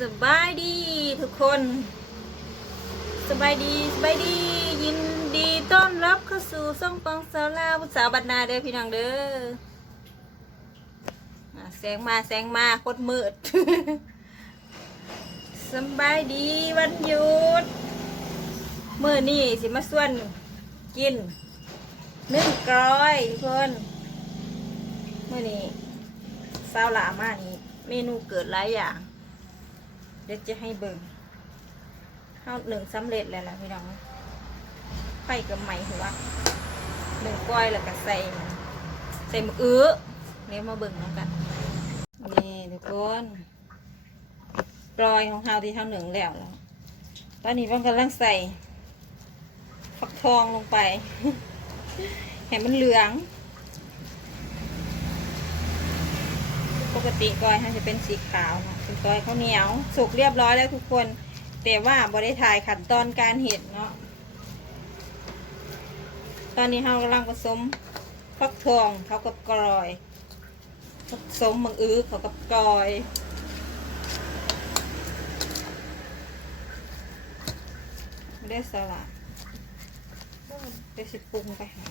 สบายดีทุกคน สบายดีสบายดี ยินดีต้อนรับเข้าสู่ซ่องปองสาวลาวสาวบัดนาเด้อพี่น้องเด้ออะแสงมาแสงมาโคตรมืด สบายดีวันหยุดเมื่อนี่สิมาส่วนกินนึ่งกรอยทุกคนเมื่อนี้สาวหลามานี่เมนูเกิดหลายอย่าง เดี๋ยวจะให้เบิ่งข้าวหนึ่งสำเร็จแล้วล่ะพี่น้องไฟกับไหมหัวหนึ่งก้อยแล้วก็ใส่ใส่มึกอื้อเดี๋ยวมาเบิ่งน้องกันนี่ทุกคนกรอยของเฮาที่เท่าหนึ่งแล้วแล้วตอนนี้มันกำลังใส่ ฟักทองลงไป ให้มันเหลือง ปกติกอยมันจะเป็นสีขาวเนาะเป็นกอยข้าวเหนียวสุกเรียบร้อยแล้วทุกคน แต่ว่าบริถ่ายขั้นตอนการเห็ดเนาะตอนนี้เรากำลังผสมฟักทองเขากับกรอยผสมมังอื้อเขากับกรอยไม่ได้สลัดเดี๋ยวสิปรุงไปหา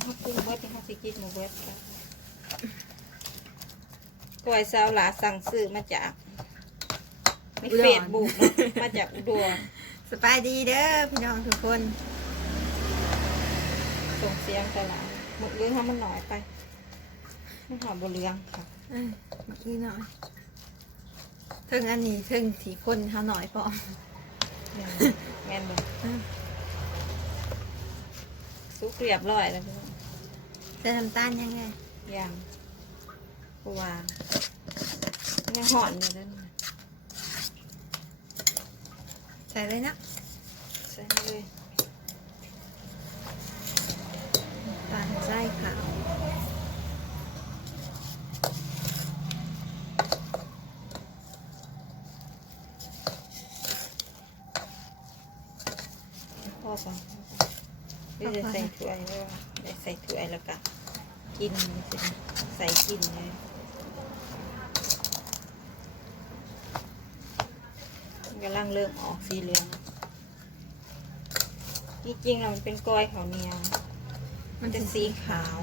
เขาปรุงเบิดที่เขาสิกินหมูเบิดครับ กล้วยสาวหลาสั่งซื้อมาจากในอุดร เฟซบุ๊กมาจากอุดรสบายดีเด้อพี่น้องทุกคนส่งเสียงตลาดหมดเรื่องเขามันหน่อยไปไม่หอมบนเรืองค่ะเอ้ยมาอีหน่อยเทิงอันนี้เทิงสีคนเขาหน่อยพอ แม่นแม่นเลยซุกเรียบร้อยแล้วพี่น้องใส่น้ำตาลยังไง ย่างเพราะว่ายังหอนอยู่นั่นน่ะใส่เลยนะ ใส่เลยตาลใส่ขาวพ่อก่อนเดี๋ยวใส่ถ้วยแล้วเดี๋ยใส่ถ้วยแล้วก็ กินใส่กินเลยกำลังเริ่มออกสีเหลืองที่จริงๆแล้วมันเป็นกล้อยเขาวเนียวมันจะสีขาว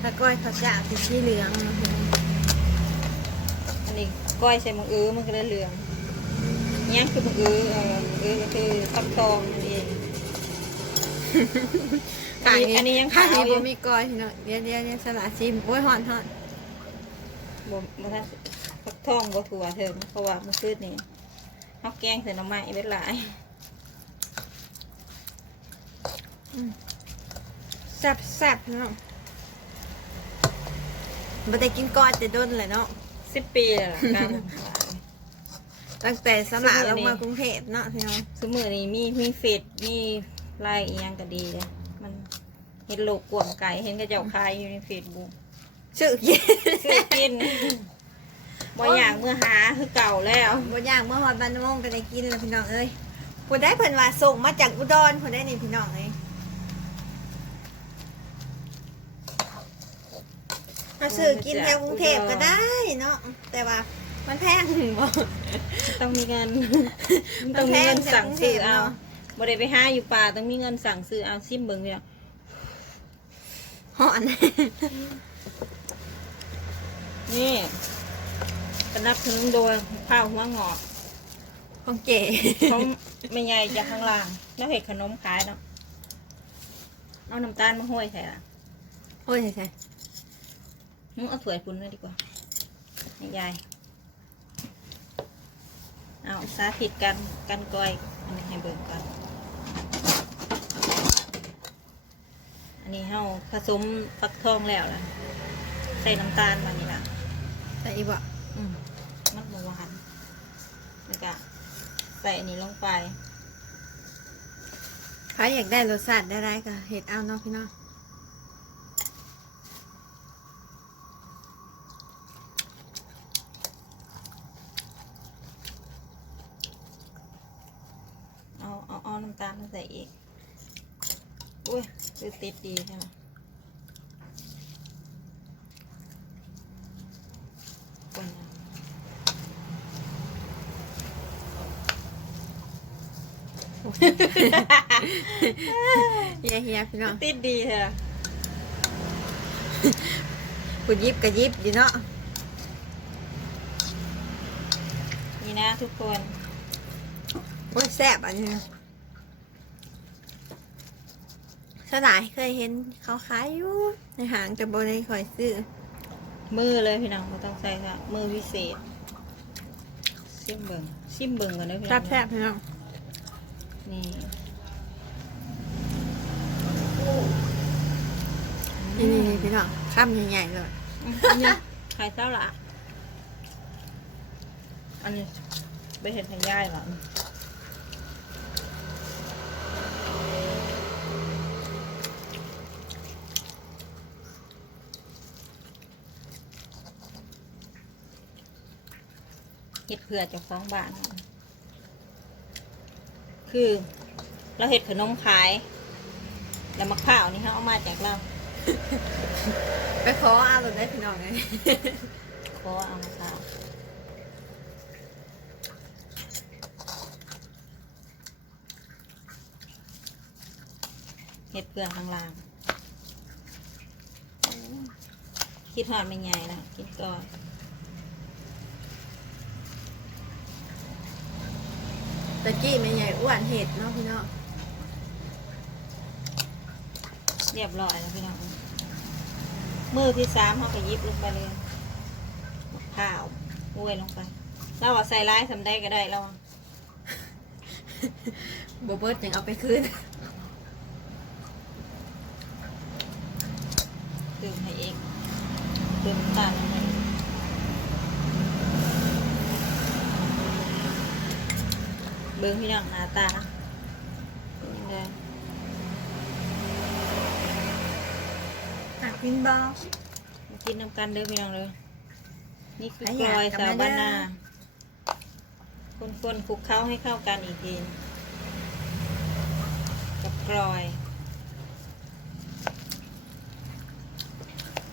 ถ้าก้อยเขาจะสีสีเหลืองนะพี่น้องอันนี้กล้อยใส่มังอื้อมันก็เลยเหลืองเนี่ยคือมังอื้อเออมังอื้อก็คือฟักทองนั่นเอง อันนี้อันนี้ยังข้าขางวนี้อยู่ บ่มีก้อยพี่น้องเดี๋ยวเดี๋ยวเดี๋ยวสลัดชิมโอ้ยหอนหอนบ่บ่ทันฟักทองบ่ถั่วเถิมเพราะว่ามันคืดนี่เฮาแกงใส่หน่อไม้เบ็ดหลายแซ่บแซ่บพี่น้องบ่ได้กินก้อยแต่โดนเลยเนาะ สิบปีแล้วล่ะการตั้งแต่สมัครสมัลยนี้งมากรุงเทพเนาะพี่น้อง สมือนี้มีมีเฟซมี ไลน์อีหยังก็ดีเลยมันเห็นโลกกวางไก่เห็นกระเจ้าคายอยู่ในเฟซบุ๊กชื่อกินซื้อกินบ่อย่างเมื่อหาคือเก่าแล้วบนย่างเมื่อฮอดบ้านโมงก็ได้กินแล้วพี่น้องเอ้ยผู้ได้เพิ่นว่าส่งมาจากอุดรผู้ได้นี่พี่น้องเอ้ยมาซื้อกินแถวกรุงเทพก็ได้เนาะแต่ว่ามันแพงบ่ต้องมีเงินมันต้องมีเงินแพงสั่งซื้อเอา จากกรุงเทพเนาะบ่ได้ไปหาอยู่ป่าต้องมีเงินสั่งซื้อเอาซิมเบิ่งเดียวฮอนนี่สนับสนุนโดยข้าวหัวงอกของเก๋เขาไม่ใหญ่จากข้างล่างแล้วเห็ดขนมขายเนาะเอาน้ำตาลมาห้วยใส่ละโอ้ยใช่มึงเอาถ้วยคุณเลยดีกว่าให้ยายเอาสาธิตกันกันกอยอันนี้ ให้เบิ่งกันอันนี้เฮาผสมฟักทองแล้วล่ะใส่น้ำตาลมานี่ล่ะใส่อีกบ่อืมมันบหวานแล้วก็ใส่อันนี้ลงไปใครอยากได้รสชาติได้ไรก็เฮ็ดเอาเนาะพี่น้อง ติดดีใช่ไหมเฮียเฮียพี่น้องติดดีเถอะกูยิบกับยิบดีเนาะนี่นะทุกคนโอ้ยแซ่บอันนี้ สลายเคยเห็นเขาขายอยู่ในห้างแต่บ่ได้คอยซื้อ มือเลยพี่น้องไม่ต้องใส่ค่ะมือพิเศษซิมเบิงซิมเบิงกันนะพี่น้แซ่อบงแซ่บพี่น้องนี่นี่นี่นี่พี่น้องข้ามใหญ่ๆเลยอืมอันนี้ไข่เต้าละอันนี้ไปเห็นให้ย่ายหรอ เห็ดเผื่อเจ้าของบ้านเราคือ เราเห็ดขนมขาย แล้วมะพร้าวนี่ฮะเอามาจากเราไปขอเอาหลุดได้พี่น้องเลยขอเอามะพร้าวเห็ดเปลือกข้างล่างคิดหอดไม่ใหญ่นะคิดก่อน ตะกี้ไม่ใหญ่อ้วนเห็ดเนาะพี่น้องเรียบร้อยแล้วพี่น้องมือที่สามเขาก็หยิบลงไปเลยมะพร้าวโวยลงไปเราเอาใส่ร้ายสำได้ก็ได้เราบเบิร์ตยังเอาไปคืนดื่มให้เองดื่มน้ำตาลลงไป เบิ้งพี่น้องหน้าตาเป็นยังไงหักกินบอมากินน้ำกันเด้อพี่น้องเลยนี่คือไอ้กหยาลอยกลับสาวมาเด้อบ้านนาคนๆคลุกเข้าให้เข้ากันอีกทีกับกลอย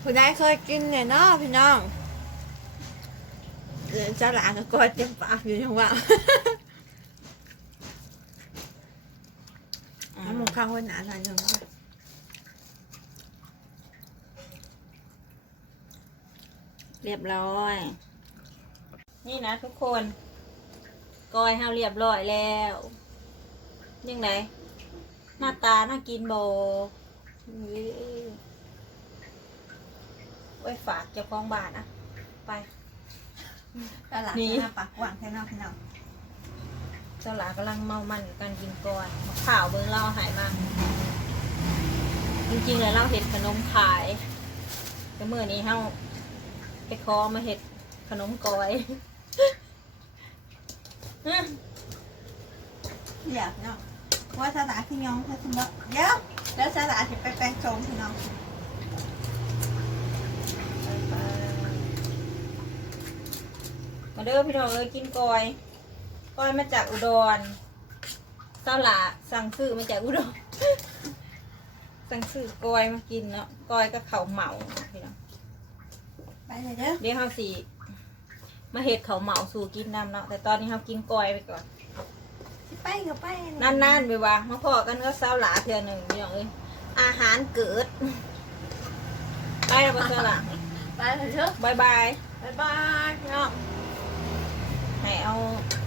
คุณนายเคยกินเนี่ยเนาะพี่น้องเดี๋ยวเจ้าหลานก็กอดเต็มปากอยู่ยังว่า อ่า น้ำหมู ข้าวหัวหนาหน่อยหนึงเรียบร้อย นี่นะทุกคนกอยเฮาเรียบร้อยแล้วยังไงหน้าตาน่ากินโบไว้ฝากเจ้าของบ้านอะไปเจ้าหลานนี่หน้าปากหวานแค่นอกพี่น้อง เจ้าหลานกำลังเมามันกับการกินกอยมะข่าวเบิ้งเราหายมาจริงๆเลยเราเห็ดขนมขายแต่เมื่อนี้เฮาไปคอมาเห็ดขนมกอยอยากเนาะว่าเจ้าหลานพี่น้องเขาสมบัติเดี๋ยวแล้วเจ้าหลานจะไปแปลงโฉมพี่น้องมาเด้อพี่น้องเลยกินกอย กอยมาจากอุดรเจ้าหลาสั่งซื้อมาจากอุดร สั่งซื้อกอยมากินเนาะกอยกับเขาวเหมาพี่น้องไปเลยเด้อเดี๋ยวเขาสิมาเห็ดเขาวเหมาสู่กินน้ำเนาะแต่ตอนนี้เขากินกอยไปก่อนสิไปก็ไปนานๆไปว่ามาพอกันก็เศร้าหลาเทื่อหนึ่งพี่น้องเอ้ยอาหารเกิด ไปแล้วบ่เศร้าหลาไปเลยเด้อบายบายบ๊ายบายพี่น้องให้เอา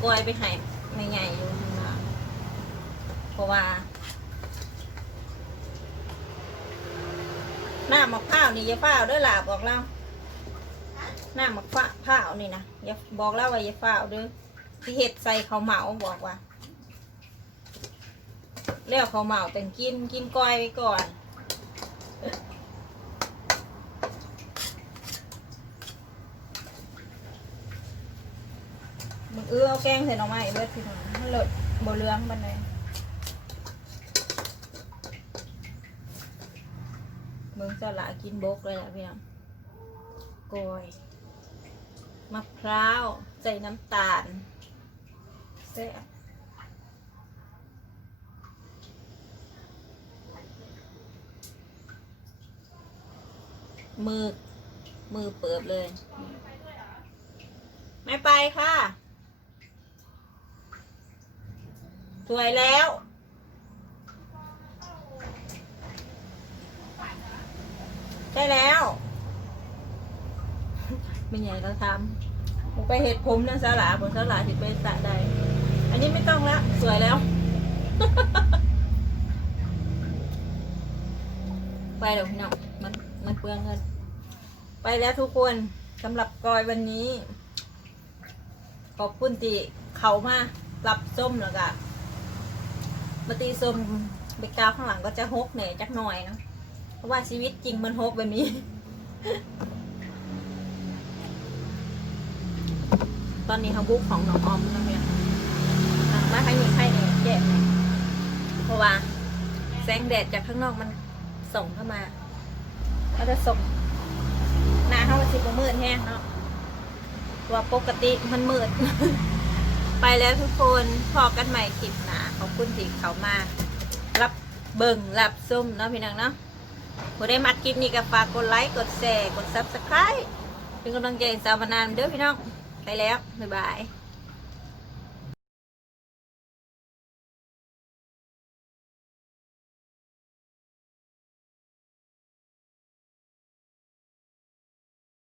กล้วยไปให้ไม่ใหญ่อยู่น้าเพราะว่าหน้ามะพร้าวนี่อย่าเฝ้าวเด้อหล่ะบอกเราหน้ามะพร้าวนี่นะอย่าบอกเราว่าอย่าเฝ้าวเด้อที่เห็ดใส่เขาเหมาบอกว่าแล้วข้าเหมาเป็นกินกินกล้อยไปก่อน มึงเอื้อเอาแกงใส่หน่อไม้เบิดพี่น้องมันเลิศบ่เหลืองบันไดมึงจะละกินบกเลยล่ะพี่น้องกล้วยมะพร้าวใส่น้ำตาลแซ่บมือมือเปิบเลย ไม่ไปค่ะ สวยแล้ว ได้แล้วไม่ใหญ่เราทำผมไปเห็ดผมนะสาหลาผมสาหลาที่ไปสะใด อันนี้ไม่ต้องละสวยแล้วไปเดี๋ยวพี่น้องมันมันเปลืองเงิน ไปแล้วทุกคนสำหรับกอยวันนี้ ขอบคุณที่เขามารับส้มแล้วกัน มาตีส้มเบกาวข้างหลังก็จะฮกเหน่ยจักหน่อยเนาะเพราะว่าชีวิตจริงมันฮกแบบนี้ ตอนนี้เขาบุกของน้องออมนะเนี่ยอะมาใครมีใครเนี่ยแย่เลยเพราะว่าแสงแดดจากข้างนอกมันส่องเข้ามาก็จะส่งหน้าเข้ามาสิบมืดแห้งเนาะว่าปกติมันมืด ไปแล้วทุกคนพอกันใหม่คลิปหนาขอบคุณที่เขามา รับเบิ่งรับซุ่มเนาะพี่น้องเนาะผู้ได้มัดคลิปนี้ก็ฝากกดไลค์กดแชร์กดซับสไคร b e เป็นกำลังใจให้สาวมานานเด้อพี่น้อง ไปแล้ว บ๊ายบาย